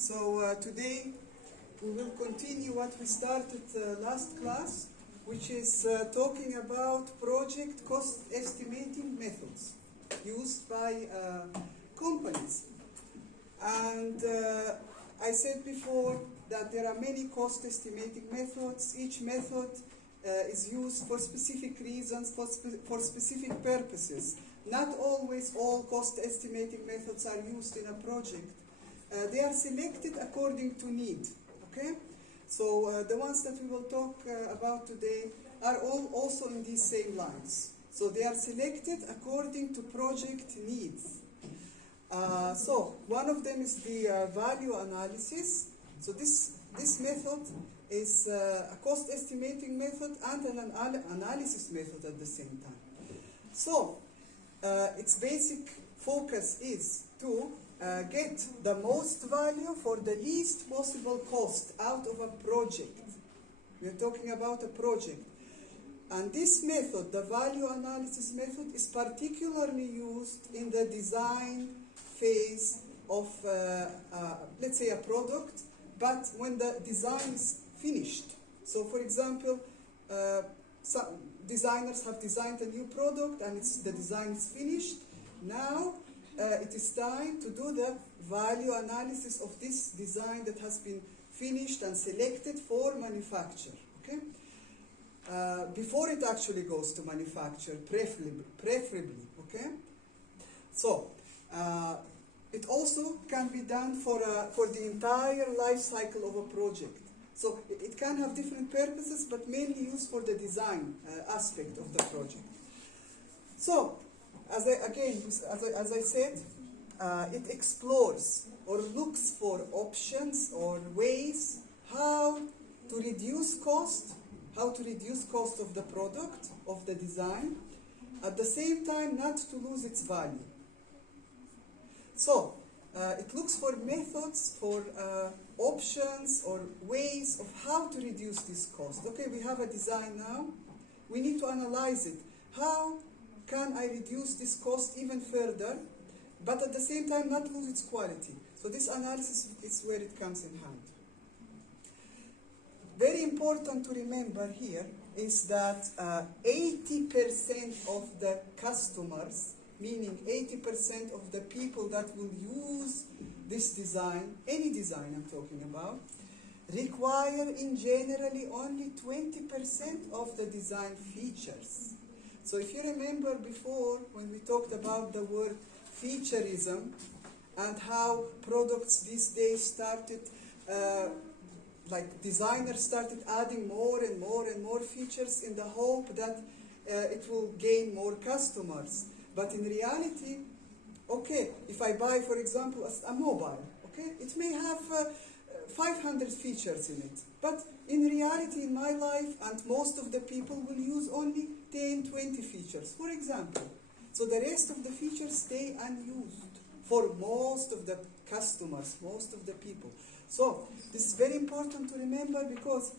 Today we will continue what we started last class, which is talking about project cost estimating methods used by companies. And I said before that there are many cost estimating methods. Each method is used for specific reasons, for specific purposes. Not always all cost estimating methods are used in a project. They are selected according to need, okay? So the ones that we will talk about today are all also in these same lines. So they are selected according to project needs. So one of them is the value analysis. So this method is a cost estimating method and an analysis method at the same time. So its basic focus is to get the most value for the least possible cost out of a project. We're talking about a project. And this method, the value analysis method, is particularly used in the design phase of, let's say, a product, but when the design is finished. So, for example, some designers have designed a new product and the design is finished. Now, it is time to do the value analysis of this design that has been finished and selected for manufacture. Okay? Before it actually goes to manufacture, preferably. Okay? So, it also can be done for the entire life cycle of a project. So it can have different purposes, but mainly used for the design aspect of the project. So, as I said, it explores or looks for options or ways how to reduce cost of the product, of the design, at the same time not to lose its value. So, it looks for methods, for options or ways of how to reduce this cost. Okay, we have a design now. We need to analyze it. How can I reduce this cost even further, but at the same time not lose its quality? So this analysis is where it comes in hand. Very important to remember here is that 80% of the customers, meaning 80% of the people that will use this design, any design I'm talking about, require in generally only 20% of the design features. So if you remember before when we talked about the word featureism and how products these days started, like designers started adding more and more and more features in the hope that it will gain more customers. But in reality, okay, if I buy, for example, a mobile, okay, it may have 500 features in it. But in reality, in my life, and most of the people will use only 10, 20 features, for example. So the rest of the features stay unused for most of the customers, most of the people. So this is very important to remember because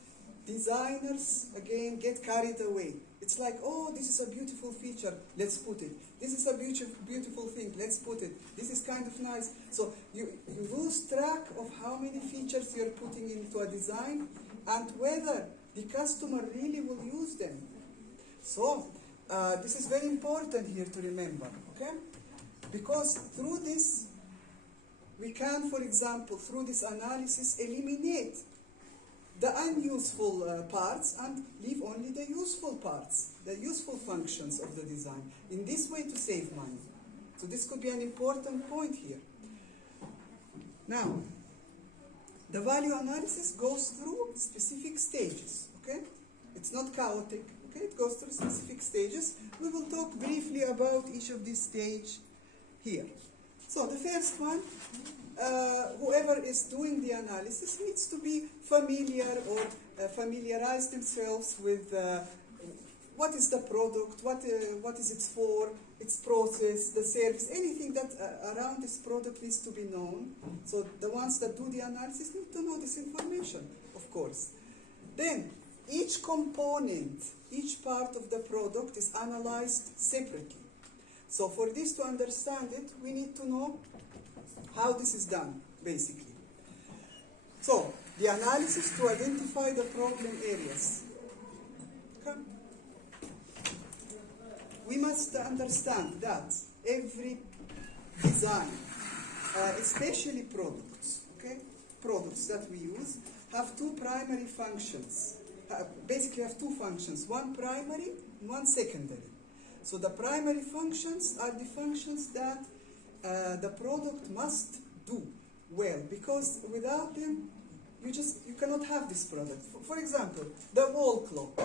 designers, again, get carried away. It's like, oh, this is a beautiful feature, let's put it. This is a beautiful thing, let's put it. This is kind of nice. So you lose track of how many features you're putting into a design and whether the customer really will use them. So this is very important here to remember, okay? Because through this, we can, for example, through this analysis, eliminate the unuseful parts and leave only the useful parts, the useful functions of the design. In this way to save money. So this could be an important point here. Now, the value analysis goes through specific stages, okay? It's not chaotic, okay? It goes through specific stages. We will talk briefly about each of these stages here. So the first one, whoever is doing the analysis needs to be familiar or familiarize themselves with what is the product, what is it for, its process, the service, anything that around this product needs to be known. So the ones that do the analysis need to know this information, of course. Then each component, each part of the product is analyzed separately. So for this to understand it, we need to know how this is done, basically. So, the analysis to identify the problem areas. Okay? We must understand that every design, especially products, okay, products that we use, have two primary functions. Basically have two functions, one primary and one secondary. So the primary functions are the functions that the product must do well, because without them, you cannot have this product. For example, the wall clock.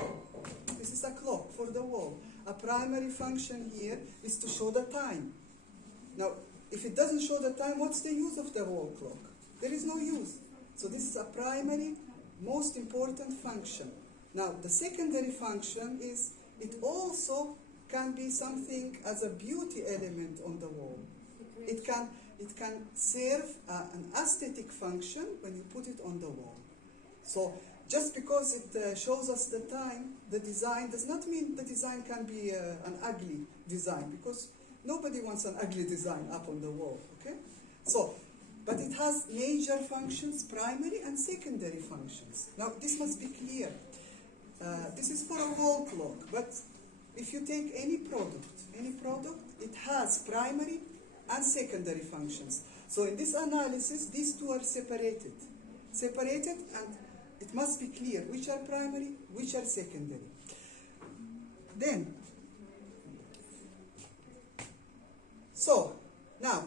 This is a clock for the wall. A primary function here is to show the time. Now, if it doesn't show the time, what's the use of the wall clock? There is no use. So this is a primary, most important function. Now, the secondary function is, it also can be something as a beauty element on the wall. It can serve an aesthetic function when you put it on the wall. So just because it shows us the time, the design does not mean the design can be an ugly design, because nobody wants an ugly design up on the wall, okay? So, but it has major functions, primary and secondary functions. Now, this must be clear. This is for a wall clock, but if you take any product, it has primary and secondary functions. So in this analysis, these two are separated, and it must be clear which are primary, which are secondary. Then, so now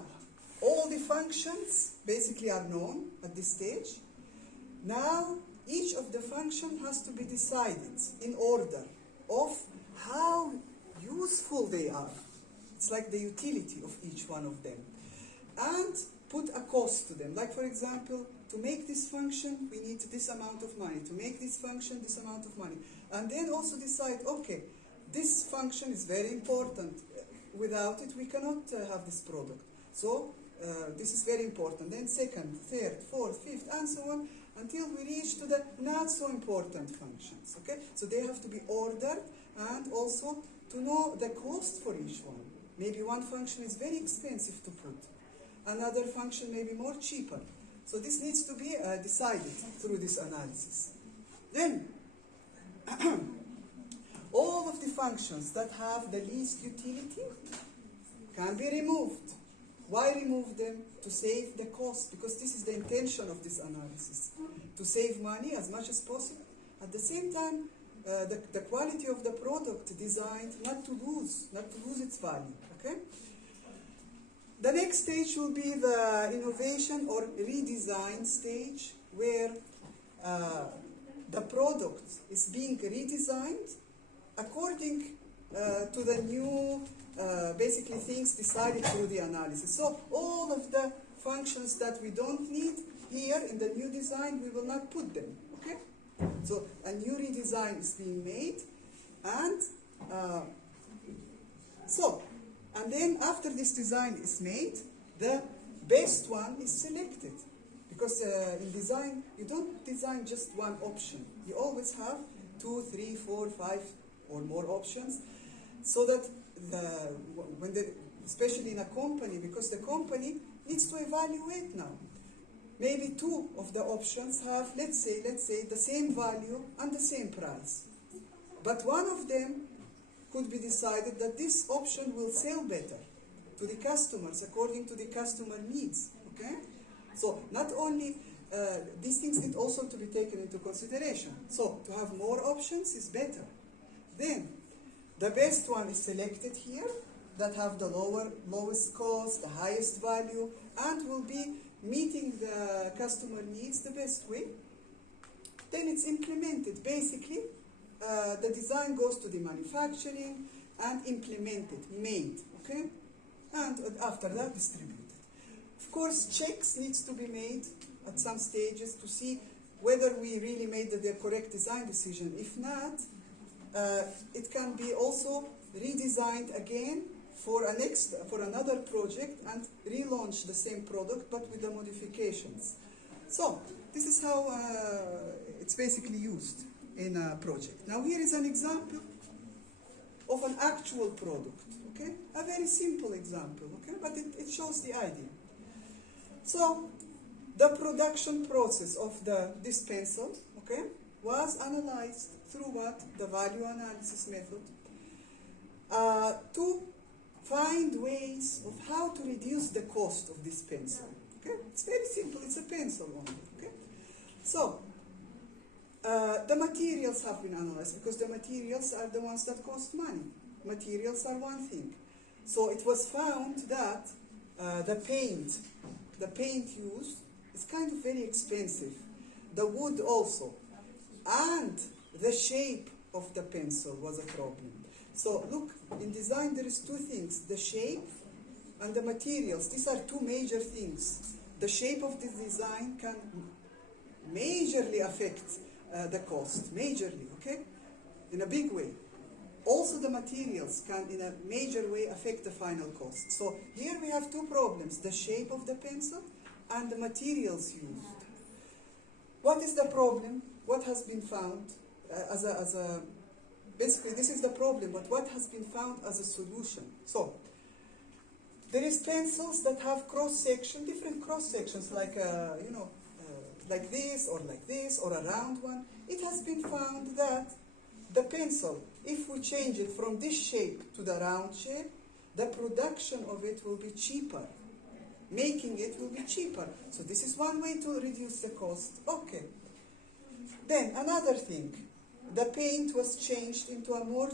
all the functions basically are known at this stage. Now each of the functions has to be decided in order of how useful they are. It's like the utility of each one of them. And put a cost to them. Like, for example, to make this function, we need this amount of money. To make this function, this amount of money. And then also decide, okay, this function is very important. Without it, we cannot have this product. So, this is very important. Then second, third, fourth, fifth, and so on, until we reach to the not so important functions. Okay? So they have to be ordered, and also to know the cost for each one. Maybe one function is very expensive to put. Another function may be more cheaper. So this needs to be decided through this analysis. Then, all of the functions that have the least utility can be removed. Why remove them? To save the cost, because this is the intention of this analysis. To save money as much as possible. At the same time, the quality of the product designed not to lose its value. Okay? The next stage will be the innovation or redesign stage, where the product is being redesigned according to the new basically things decided through the analysis. So all of the functions that we don't need here in the new design, we will not put them. Okay? So a new redesign is being made, and and then after this design is made, the best one is selected. Because in design, you don't design just one option. You always have 2, 3, 4, 5 or more options, so that especially in a company, because the company needs to evaluate now. Maybe 2 of the options have, let's say, the same value and the same price. But one of them could be decided that this option will sell better to the customers according to the customer needs. Okay? So not only these things need also to be taken into consideration. So to have more options is better. Then the best one is selected here, that have the lowest cost, the highest value, and will be meeting the customer needs the best way. Then it's implemented. Basically, the design goes to the manufacturing and implemented, made, okay? And after that, distributed. Of course, checks needs to be made at some stages to see whether we really made the correct design decision. If not, it can be also redesigned again for another project and relaunch the same product but with the modifications. So this is how it's basically used in a project. Now here is an example of an actual product, okay? A very simple example, okay? But it shows the idea. So the production process of this pencil, okay, was analyzed through what? The value analysis method, to find ways of how to reduce the cost of this pencil. Okay, it's very simple. It's a pencil only. Okay, so the materials have been analyzed because the materials are the ones that cost money. Materials are one thing. So it was found that the paint used is kind of very expensive. The wood also, and the shape of the pencil was a problem. So look, in design there is two things: the shape and the materials. These are two major things. The shape of the design can majorly affect the cost, majorly, okay, in a big way. Also the materials can in a major way affect the final cost. So here we have two problems: the shape of the pencil and the materials used. What is the problem? What has been found basically this is the problem, but what has been found as a solution? So there is pencils that have cross-section, different cross-sections, like like this or a round one. It has been found that the pencil, if we change it from this shape to the round shape, the production of it will be cheaper. Making it will be cheaper. So this is one way to reduce the cost. Okay. Then another thing, the paint was changed into a more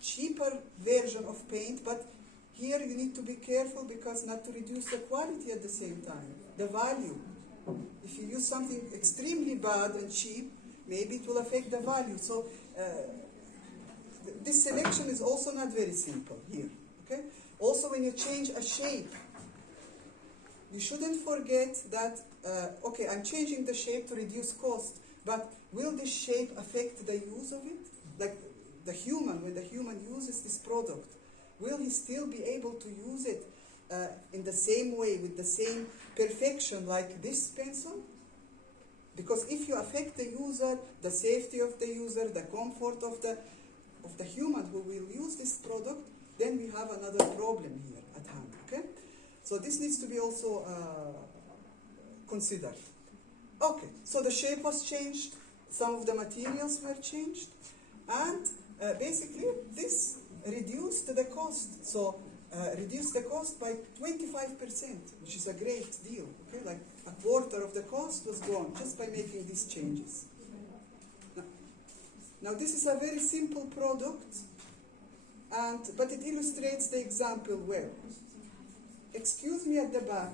cheaper version of paint, but here you need to be careful because not to reduce the quality at the same time, the value. If you use something extremely bad and cheap, maybe it will affect the value. So this selection is also not very simple here. Okay. Also, when you change a shape, you shouldn't forget that, okay, I'm changing the shape to reduce cost, but will this shape affect the use of it? Like the human, when the human uses this product, will he still be able to use it in the same way, with the same perfection like this pencil? Because if you affect the user, the safety of the user, the comfort of the human who will use this product, then we have another problem here at hand, okay? So this needs to be also considered. Okay, so the shape was changed, some of the materials were changed, and basically this reduced the cost. So reduced the cost by 25%, which is a great deal. Okay, like a quarter of the cost was gone just by making these changes. Now this is a very simple product, but it illustrates the example well. Excuse me at the back.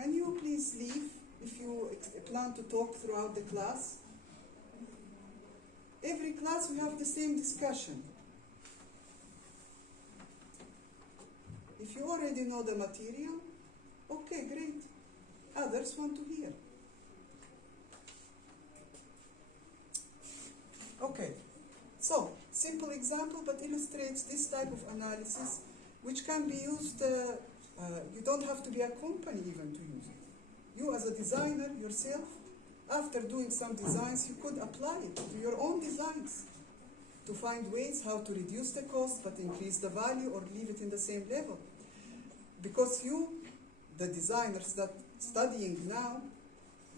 Can you please leave if you plan to talk throughout the class? Every class we have the same discussion. If you already know the material, okay, great. Others want to hear. Okay, so simple example, but illustrates this type of analysis, which can be used. You don't have to be a company even to use it. You as a designer yourself, after doing some designs, you could apply it to your own designs to find ways how to reduce the cost but increase the value or leave it in the same level. Because you, the designers that studying now,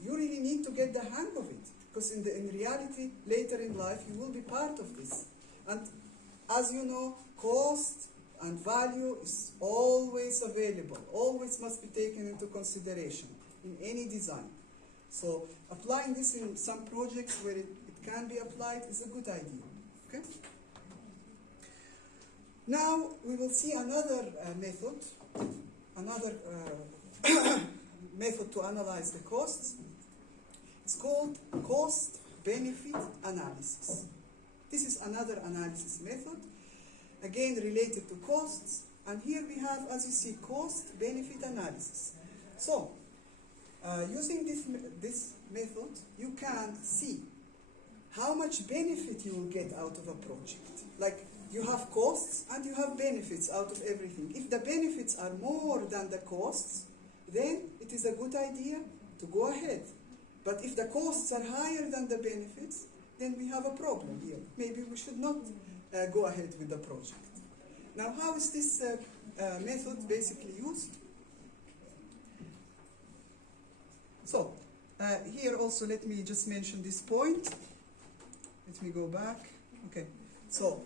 you really need to get the hang of it. Because in reality, later in life, you will be part of this. And as you know, cost and value is always available, always must be taken into consideration in any design. So applying this in some projects where it can be applied is a good idea. Okay? Now we will see another method, method to analyze the costs. It's called cost-benefit analysis. This is another analysis method, again related to costs, and here we have, as you see, cost-benefit analysis. So, using this method, you can see how much benefit you will get out of a project. Like, you have costs and you have benefits out of everything. If the benefits are more than the costs, then it is a good idea to go ahead. But if the costs are higher than the benefits, then we have a problem here. Maybe we should not go ahead with the project. Now, how is this method basically used? So, here also let me just mention this point. Let me go back. Okay, so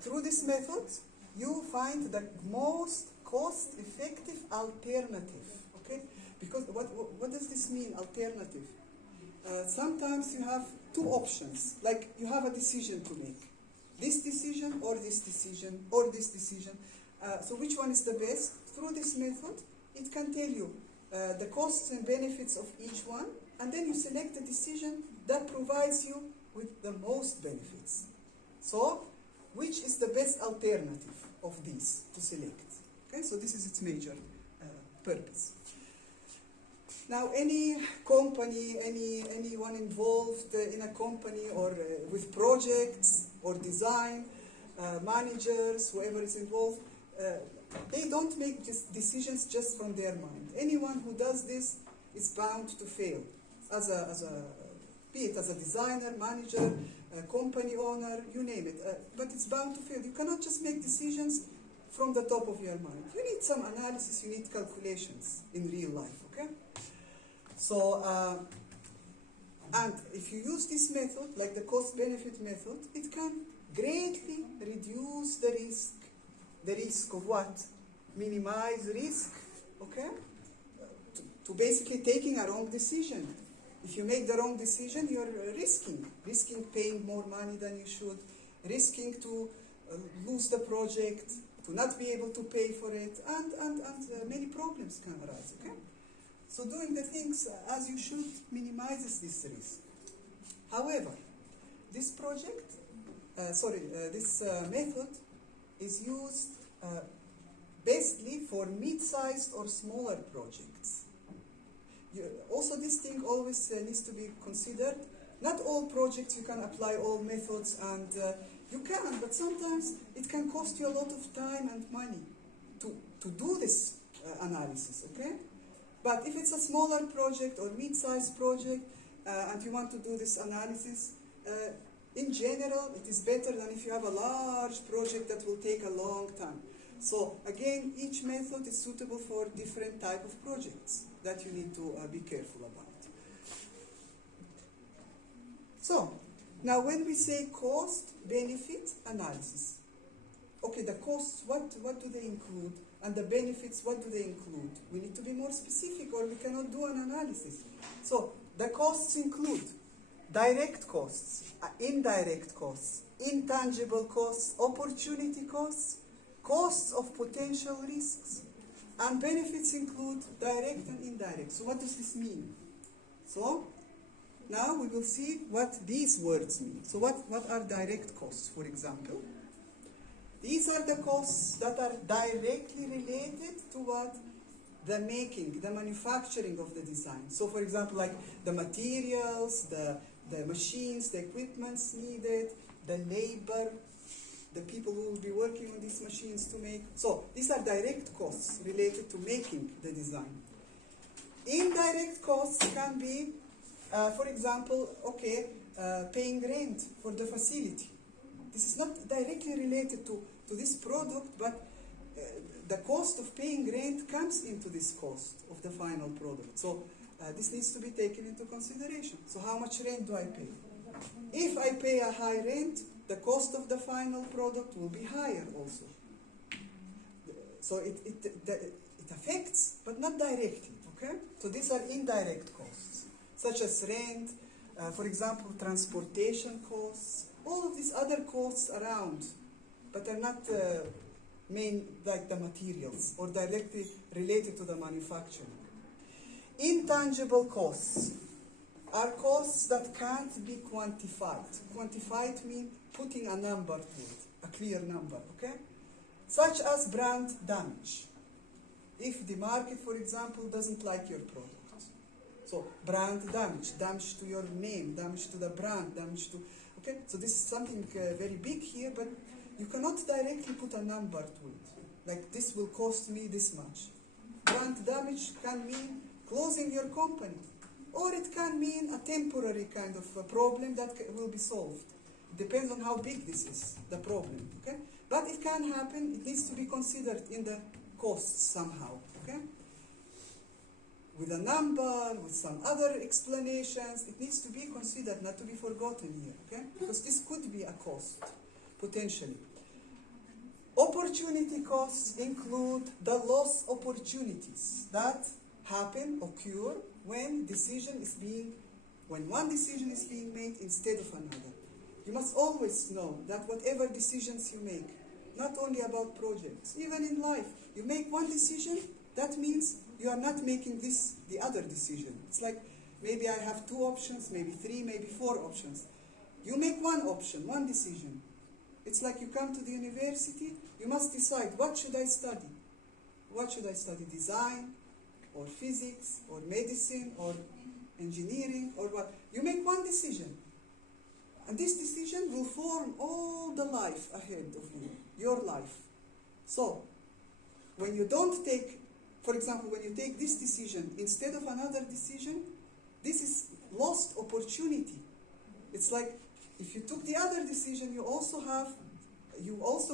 through this method, you find the most cost-effective alternative. Okay, because what does this mean, alternative? Sometimes you have two options, like you have a decision to make. This decision or this decision or this decision. So which one is the best? Through this method, it can tell you the costs and benefits of each one, and then you select the decision that provides you with the most benefits. So, which is the best alternative of these to select? Okay, so this is its major purpose. Now, any company, anyone involved in a company or with projects or design, managers, whoever is involved, they don't make decisions just from their mind. Anyone who does this is bound to fail, be it as a designer, manager, company owner, you name it. But it's bound to fail. You cannot just make decisions from the top of your mind. You need some analysis, you need calculations in real life, okay? So, and if you use this method, like the cost-benefit method, it can greatly reduce the risk. The risk of what? Minimize risk, okay? To basically taking a wrong decision. If you make the wrong decision, you're risking paying more money than you should, risking to lose the project, to not be able to pay for it, and many problems can arise, okay? So doing the things as you should minimizes this risk. However, this method is used bestly for mid-sized or smaller projects. Also, this thing always needs to be considered. Not all projects you can apply all methods, and you can, but sometimes it can cost you a lot of time and money to do this analysis, okay? But if it's a smaller project or mid-sized project, and you want to do this analysis, in general, it is better than if you have a large project that will take a long time. So again, each method is suitable for different type of projects that you need to be careful about. So, now when we say cost-benefit analysis, okay, the costs, what do they include? And the benefits, what do they include? We need to be more specific or we cannot do an analysis. So, the costs include direct costs, indirect costs, intangible costs, opportunity costs, costs of potential risks, and benefits include direct and indirect. So what does this mean? So now we will see what these words mean. So what are direct costs, for example? These are the costs that are directly related to what? The making, the manufacturing of the design. So for example, like the materials, the machines, the equipments needed, the labor, the people who will be working on these machines to make. So these are direct costs related to making the design. Indirect costs can be, for example, paying rent for the facility. This is not directly related to this product, but the cost of paying rent comes into this cost of the final product. So this needs to be taken into consideration. So how much rent do I pay? If I pay a high rent, the cost of the final product will be higher also. So it affects, but not directly, okay? So these are indirect costs, such as rent, for example, transportation costs, all of these other costs around, but they're not main like the materials or directly related to the manufacturing. Intangible costs are costs that can't be quantified. Quantified means putting a number to it, a clear number, okay? Such as brand damage. If the market, for example, doesn't like your product. So brand damage, damage to your name, damage to the brand, damage to, okay? So this is something very big here, but you cannot directly put a number to it. Like this will cost me this much. Brand damage can mean closing your company, or it can mean a temporary kind of a problem that will be solved. It depends on how big this is, the problem, okay? But it can happen, it needs to be considered in the costs somehow, okay? with a number, with some other explanations. It needs to be considered, not to be forgotten here, okay? Because this could be a cost, potentially. Opportunity costs include the lost opportunities that occur when one decision is being made instead of another. You must always know that whatever decisions you make, not only about projects, even in life, you make one decision, that means you are not making the other decision. It's like maybe I have 2 options, maybe 3, maybe 4 options. You make one option, one decision. It's like you come to the university, you must decide, what should I study? What should I study? Design, or physics, or medicine, or engineering, or what? You make one decision. And this decision will form all the life ahead of you, your life. So, when you don't take, for example, when you take this decision instead of another decision, this is lost opportunity. It's like, if you took the other decision, you also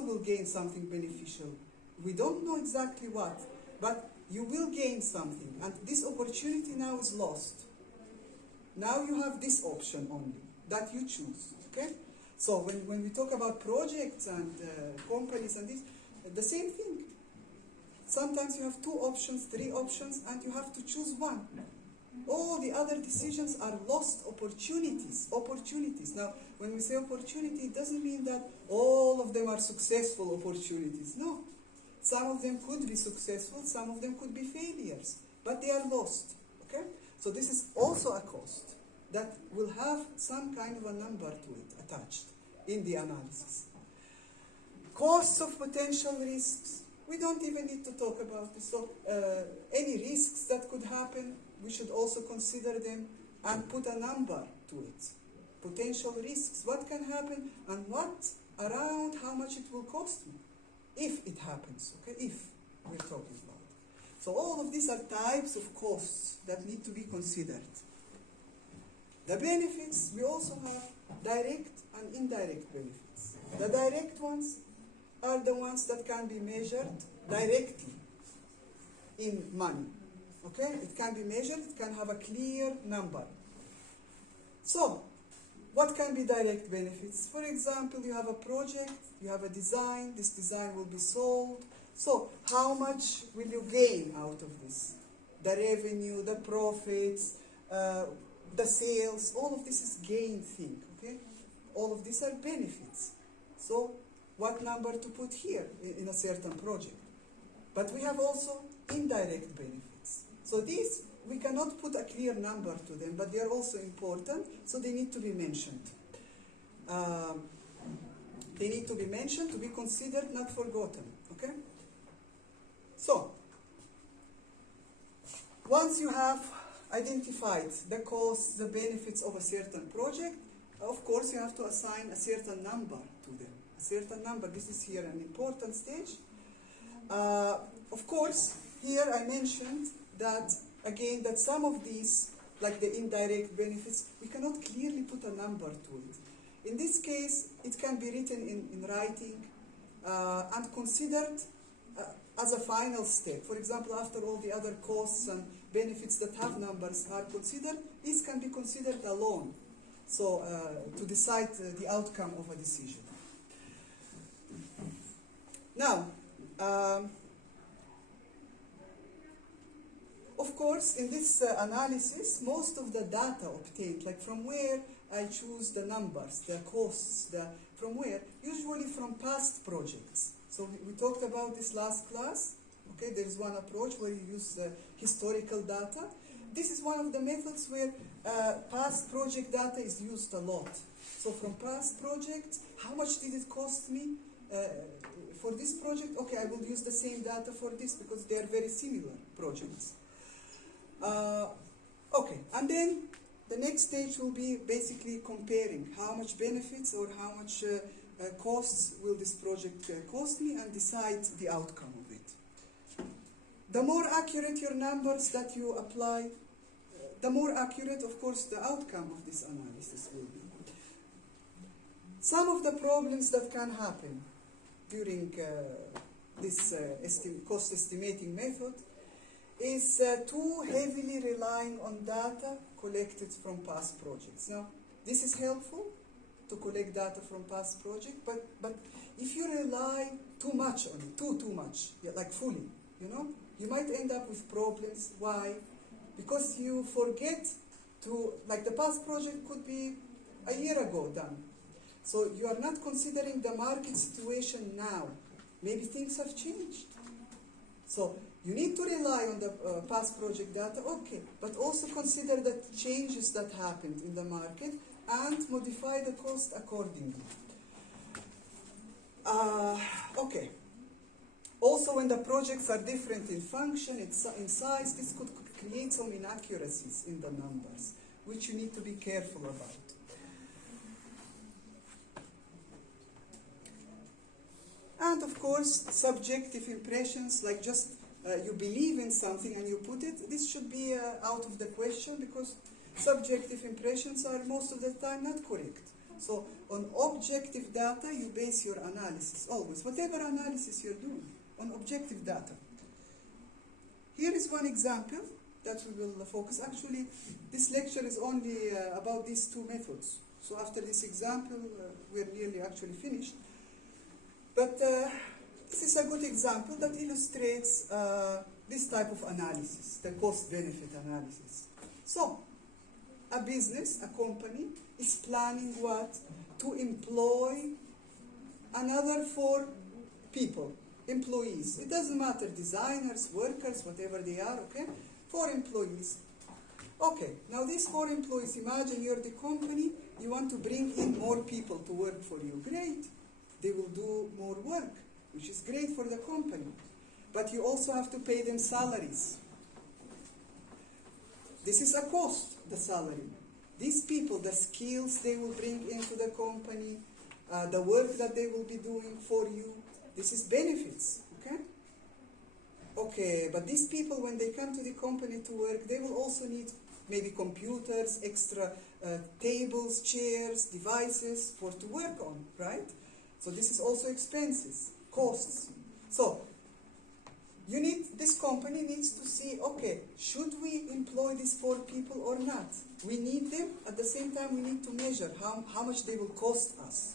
will gain something beneficial. We don't know exactly what, but you will gain something. And this opportunity now is lost. Now you have this option only, that you choose, okay? So when we talk about projects and companies and this, the same thing. Sometimes you have 2 options, 3 options, and you have to choose one. All the other decisions are lost opportunities. Now, when we say opportunity, it doesn't mean that all of them are successful opportunities. No. Some of them could be successful, some of them could be failures, but they are lost. Okay? So this is also a cost that will have some kind of a number to it attached in the analysis. Costs of potential risks. We don't even need to talk about this. So any risks that could happen, we should also consider them and put a number to it. Potential risks, what can happen, and how much it will cost me if it happens, okay, if we're talking about. So all of these are types of costs that need to be considered. The benefits, we also have direct and indirect benefits. The direct ones are the ones that can be measured directly in money. Okay? It can be measured, it can have a clear number. So, what can be direct benefits? For example, you have a project, you have a design, this design will be sold. So, how much will you gain out of this? The revenue, the profits, the sales, all of this is gain thing, okay? All of these are benefits. So, what number to put here in a certain project? But we have also indirect benefits. So these, we cannot put a clear number to them, but they are also important, so they need to be mentioned. They need to be mentioned, to be considered, not forgotten, okay? So, once you have identified the costs, the benefits of a certain project, of course you have to assign a certain number to them. A certain number, this is here an important stage. Of course, here I mentioned that, again, that some of these, like the indirect benefits, we cannot clearly put a number to it. In this case, it can be written in writing and considered as a final step. For example, after all the other costs and benefits that have numbers are considered, this can be considered alone, so to decide the outcome of a decision. Now, of course, in this analysis, most of the data obtained, like from where I choose the numbers, the costs, from where? Usually from past projects. So we talked about this last class. Okay, there is one approach where you use historical data. This is one of the methods where past project data is used a lot. So from past projects, how much did it cost me for this project? Okay, I will use the same data for this because they are very similar projects. Okay, and then the next stage will be basically comparing how much benefits or how much costs will this project cost me, and decide the outcome of it. The more accurate your numbers that you apply, the more accurate, of course, the outcome of this analysis will be. Some of the problems that can happen during this cost estimating method is too heavily relying on data collected from past projects. Now, this is helpful to collect data from past projects, but if you rely too much on it, too much, yeah, like fully, you might end up with problems. Why? Because you forget to, like the past project could be a year ago done. So you are not considering the market situation now. Maybe things have changed. So you need to rely on the past project data, okay, but also consider the changes that happened in the market and modify the cost accordingly. Okay. Also, when the projects are different in function, in size, this could create some inaccuracies in the numbers, which you need to be careful about. And of course, subjective impressions, like just you believe in something and you put it, this should be out of the question, because subjective impressions are most of the time not correct. So on objective data, you base your analysis, always, whatever analysis you're doing, on objective data. Here is one example that we will focus. Actually, this lecture is only about these two methods. So after this example, we're nearly actually finished. But this is a good example that illustrates this type of analysis, the cost-benefit analysis. So, a business, a company, is planning what? To employ another 4 people, employees. It doesn't matter, designers, workers, whatever they are, okay? 4 employees. Okay, now these 4 employees, imagine you're the company, you want to bring in more people to work for you. Great. They will do more work, which is great for the company. But you also have to pay them salaries. This is a cost, the salary. These people, the skills they will bring into the company, the work that they will be doing for you, this is benefits, okay? Okay, but these people, when they come to the company to work, they will also need maybe computers, extra tables, chairs, devices to work on, right? So this is also expenses, costs. So this company needs to see, okay, should we employ these 4 people or not? We need them. At the same time, we need to measure how much they will cost us.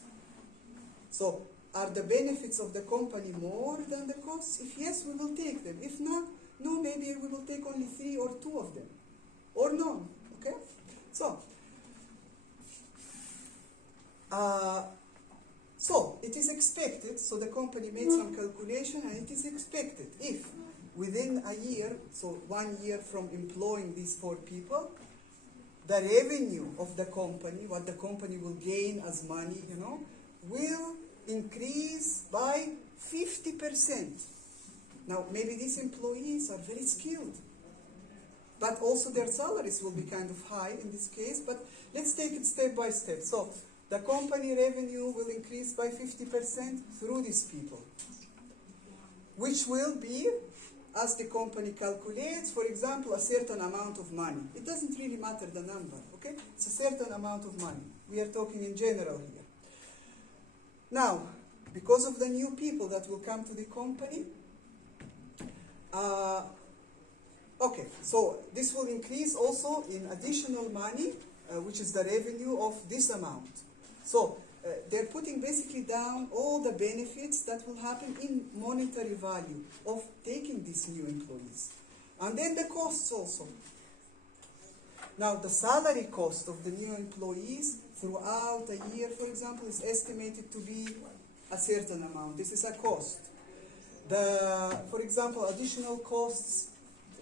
So are the benefits of the company more than the costs? If yes, we will take them. If not, no, maybe we will take only 3 or 2 of them. Or none, okay? So it is expected, so the company made some calculation, and it is expected if within a year, so 1 year from employing these 4 people, the revenue of the company, what the company will gain as money, will increase by 50%. Now, maybe these employees are very skilled, but also their salaries will be kind of high in this case, but let's take it step by step. So the company revenue will increase by 50% through these people, which will be, as the company calculates, for example, a certain amount of money. It doesn't really matter the number, okay? It's a certain amount of money. We are talking in general here. Now, because of the new people that will come to the company, okay, so this will increase also in additional money, which is the revenue of this amount. So they're putting basically down all the benefits that will happen in monetary value of taking these new employees. And then the costs also. Now the salary cost of the new employees throughout a year, for example, is estimated to be a certain amount. This is a cost. For example, additional costs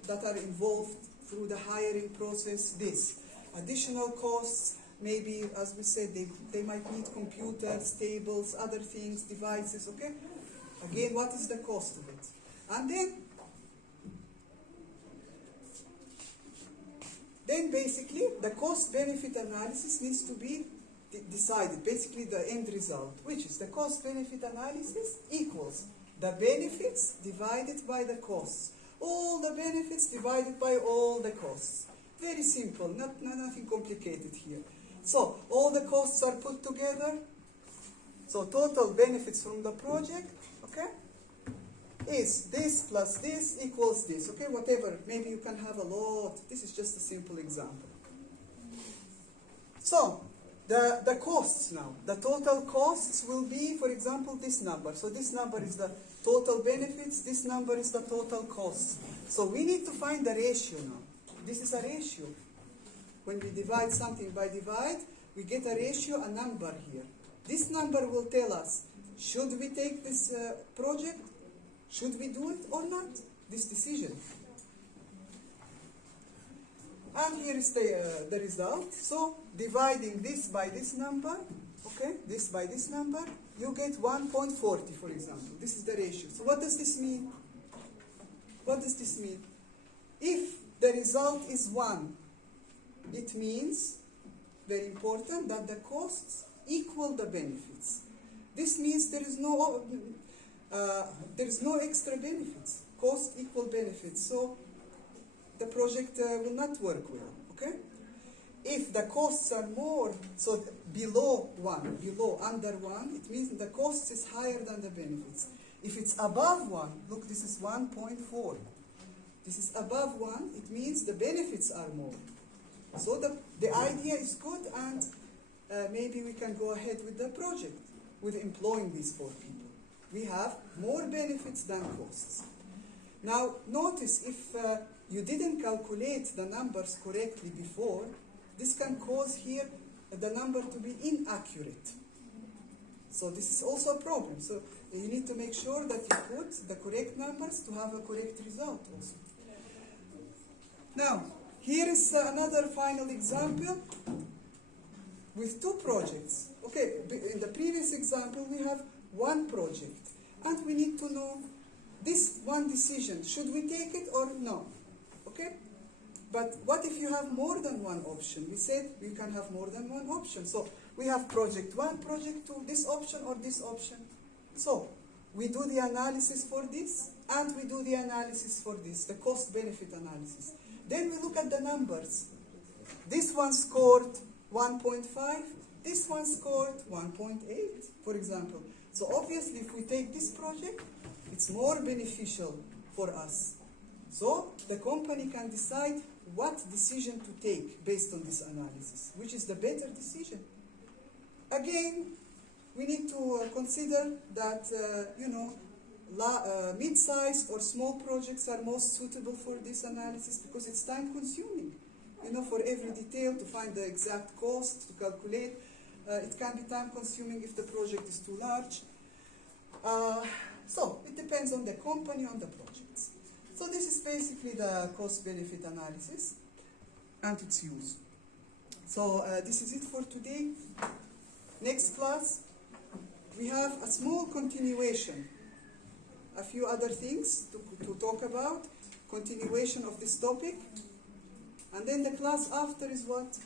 that are involved through the hiring process, this. Additional costs, maybe, as we said, they might need computers, tables, other things, devices, okay? Again, what is the cost of it? And then basically, the cost-benefit analysis needs to be decided, basically the end result, which is the cost-benefit analysis equals the benefits divided by the costs. All the benefits divided by all the costs. Very simple, nothing complicated here. So, all the costs are put together. So, total benefits from the project, okay, is this plus this equals this, okay, whatever. Maybe you can have a lot. This is just a simple example. So, the costs now. The total costs will be, for example, this number. So this number is the total benefits, this number is the total costs. So we need to find the ratio now. This is a ratio. When we divide something by divide, we get a ratio, a number here. This number will tell us, should we take this project? Should we do it or not? This decision. And here is the result. So dividing this by this number, okay, this by this number, you get 1.40, for example. This is the ratio. So what does this mean? What does this mean? If the result is 1, it means, very important, that the costs equal the benefits. This means there is no extra benefits. Cost equal benefits. So the project will not work well, okay? If the costs are more, so below 1, under 1, it means the cost is higher than the benefits. If it's above 1, look, this is 1.4. This is above 1, it means the benefits are more. So the idea is good, and maybe we can go ahead with the project, with employing these 4 people. We have more benefits than costs. Now, notice if you didn't calculate the numbers correctly before, this can cause here the number to be inaccurate. So this is also a problem. So you need to make sure that you put the correct numbers to have a correct result also. Now, here is another final example with 2 projects. Okay, in the previous example we have 1 project, and we need to know this one decision, should we take it or no? Okay? But what if you have more than 1 option? We said we can have more than 1 option. So we have project 1, project 2, this option or this option. So we do the analysis for this, and we do the analysis for this, the cost-benefit analysis. Then we look at the numbers. This one scored 1.5, this one scored 1.8, for example. So obviously if we take this project, it's more beneficial for us. So the company can decide what decision to take based on this analysis, which is the better decision. Again, we need to consider that, mid-sized or small projects are most suitable for this analysis because it's time-consuming. For every detail to find the exact cost, to calculate, it can be time-consuming if the project is too large. So it depends on the company, on the projects. So this is basically the cost-benefit analysis and its use. So this is it for today. Next class, we have a small continuation. A few other things to talk about. Continuation of this topic. And then the class after is what?